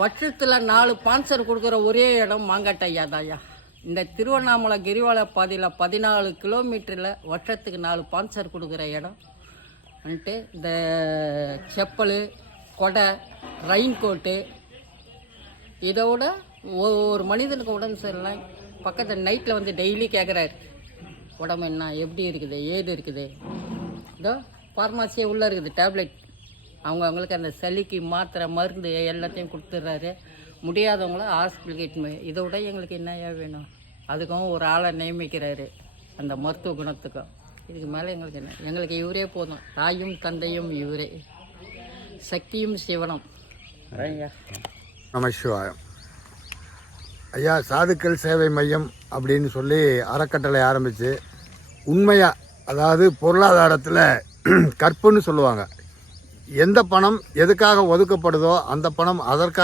வருஷத்தில் 4 ஸ்பான்சர் கொடுக்குற ஒரே இடம் மாங்காட்டு ஐயா தாயா. இந்த திருவண்ணாமலை கிரிவல பாதையில் 14 கிலோமீட்டரில் வருஷத்துக்கு 4 ஸ்பான்சர் கொடுக்குற இடம் வந்துட்டு இந்த செப்பல், கொடை, ரெயின் கோட்டு. இதோட ஒரு மனிதனுக்கு உடம்பு சரியில்லை பக்கத்தில் நைட்டில் வந்து டெய்லி கேட்குறாரு, உடம்பு என்ன, எப்படி இருக்குது, ஏது இருக்குது. இதோ ஃபார்மாசியே உள்ளே இருக்குது, டேப்லெட். அவங்களுக்கு அந்த சளிக்கு மாத்திரை, மருந்து எல்லாத்தையும் கொடுத்துட்றாரு. முடியாதவங்கள ஹாஸ்பிட்டலுக்கு இட்டுன்னு போய். இதை விட எங்களுக்கு என்னையா வேணும்? அதுக்கும் ஒரு ஆளை நியமிக்கிறாரு அந்த மருத்துவ குணத்துக்கும். இதுக்கு மேலே எங்களுக்கு என்ன? எங்களுக்கு இவரே போதும். தாயும் தந்தையும் இவரே, சக்தியும் சிவனும். ஐயா நமசிவாயம். ஐயா, சாதுக்கள் சேவை மையம் அப்படின்னு சொல்லி அறக்கட்டளை ஆரம்பித்து உண்மையாக, அதாவது பொருளாதாரத்தில் கற்புன்னு சொல்லுவாங்க. எந்த பணம் எதுக்காக ஒதுக்கப்படுதோ அந்த பணம் அதற்காக